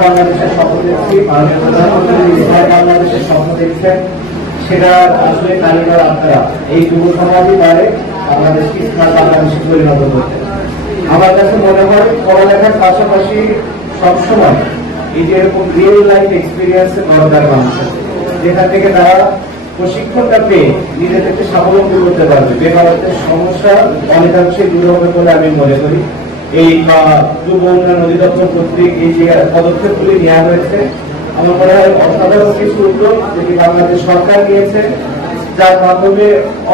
বাংলাদেশের স্বপ্ন দেখছি, মাননীয় প্রধানমন্ত্রী বাংলাদেশের স্বপ্ন দেখছেন, সেটা আসলে কারিগর আপনারা এই যুব সমাজই পারে বাংলাদেশকে স্মার্ট বাংলাদেশে পরিণত করতে। আমার কাছে মনে হয় পড়ালেখার পাশাপাশি সবসময় এই যে এরকম রিয়েল লাইফ এক্সপিরিয়েন্স দরকার মানুষের, যেখান থেকে তারা প্রশিক্ষণটা পেয়ে নিজেদেরকে স্বাবলম্বী করতে পারবে। বেকারত্বের সমস্যা অনেকাংশে দূর হবে বলে আমি মনে করি। এই যুব উন্নয়ন অধিদপ্তর কর্তৃক এই যে পদক্ষেপগুলি নেওয়া হয়েছে, আমার মনে হয় অসাধারণ কিছু উদ্যোগ যেটি বাংলাদেশ সরকার নিয়েছে, যার মাধ্যমে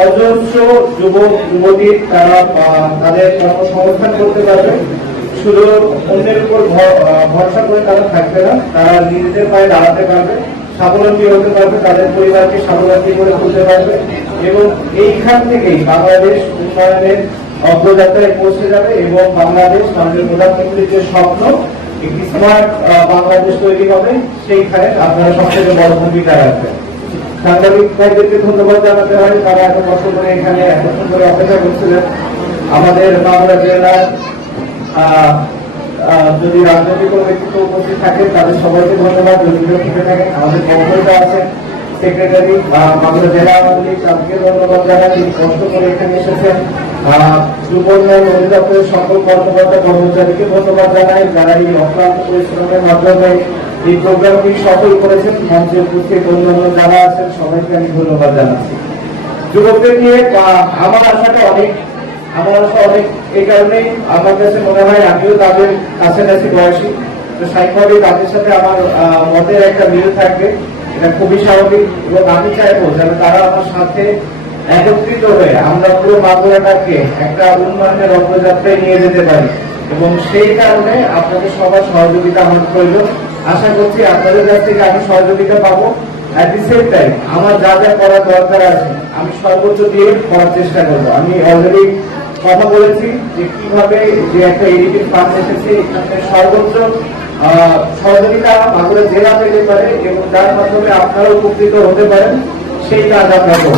অজস্র যুবক যুবতী তারা তাদের কর্মসংস্থান করতে পারবে। শুধু অন্যের উপর ভরসা করে তারা থাকবে না, তারা নিজেদের পায়ে দাঁড়াতে পারবে, স্বাবলম্বী হতে পারবে, তাদের পরিবারকে স্বাবলম্বী করে তুলতে পারবে এবং এইখান থেকেই বাংলাদেশ উন্নয়নের অগ্রযাত্রায় পৌঁছে যাবে এবং বাংলাদেশ মাননীয় প্রধানমন্ত্রীর যে স্বপ্ন একটি স্মার্ট বাংলাদেশ তৈরি হবে, সেইখানে আপনারা সবথেকে বড় ভূমিকা রাখবেন। সাংবাদিক ভাইদেরকে ধন্যবাদ জানাতে হয়, তারা এত কষ্ট করে এখানে এতক্ষণ ধরে অপেক্ষা করছিলেন। আমাদের বাংলা জেলার যদি রাজনৈতিক কোনো ব্যক্তিত্ব উপস্থিত থাকেন তাদের সবাইকে ধন্যবাদ। যদি থেকে থাকেন আমাদের কর্মকর্তা আছেন, সেক্রেটারি বাংলা জেলা আওয়ামী লীগ, তাদেরকে ধন্যবাদ জানাই, তিনি কষ্ট করে এখানে এসেছেন। যুব উন্নয়ন অধিদপ্তরের সকল কর্মকর্তা কর্মচারীকে ধন্যবাদ জানাই, যারা এই অক্লান্ত পরিশ্রমের মাধ্যমে এই প্রোগ্রামটি সফল করেছেন। মঞ্চে উপস্থিত অন্যান্য যারা আছেন সবাইকে আমি ধন্যবাদ জানাচ্ছি। যুবকদের নিয়ে আমার আশাটা অনেক, এই কারণেই আমার কাছে মনে হয় আমিও তাদের কাছাকাছি বয়সী, তো স্বাভাবিক তাদের সাথে আমার মতের একটা মিল থাকবে, এটা খুবই স্বাভাবিক। এবং আমি চাইবো যেন তারা আমার সাথে একত্রিত হয়ে আমরা পুরো বাংলাটাকে একটা উন্নয়নের অগ্রযাত্রায় নিয়ে যেতে পারি এবং সেই কারণে আপনাদের সবার সহযোগিতা আমার প্রয়োজন। আশা করছি আপনাদের কাছ থেকে আমি সহযোগিতা পাবো। অ্যাট দি সেম টাইম আমার যা যা করার দরকার আছে আমি সর্বোচ্চ দিয়ে করার চেষ্টা করবো। আমি অলরেডি কথা বলেছি যে কিভাবে যে একটা এডিটিভ ফান্ড এসেছে, এখানে সর্বোচ্চ সহযোগিতা বাঁকুড়া জেলা পেতে পারে এবং যার মাধ্যমে আপনারা উপকৃত হতে পারেন, সেই কাজ আমরা করবো।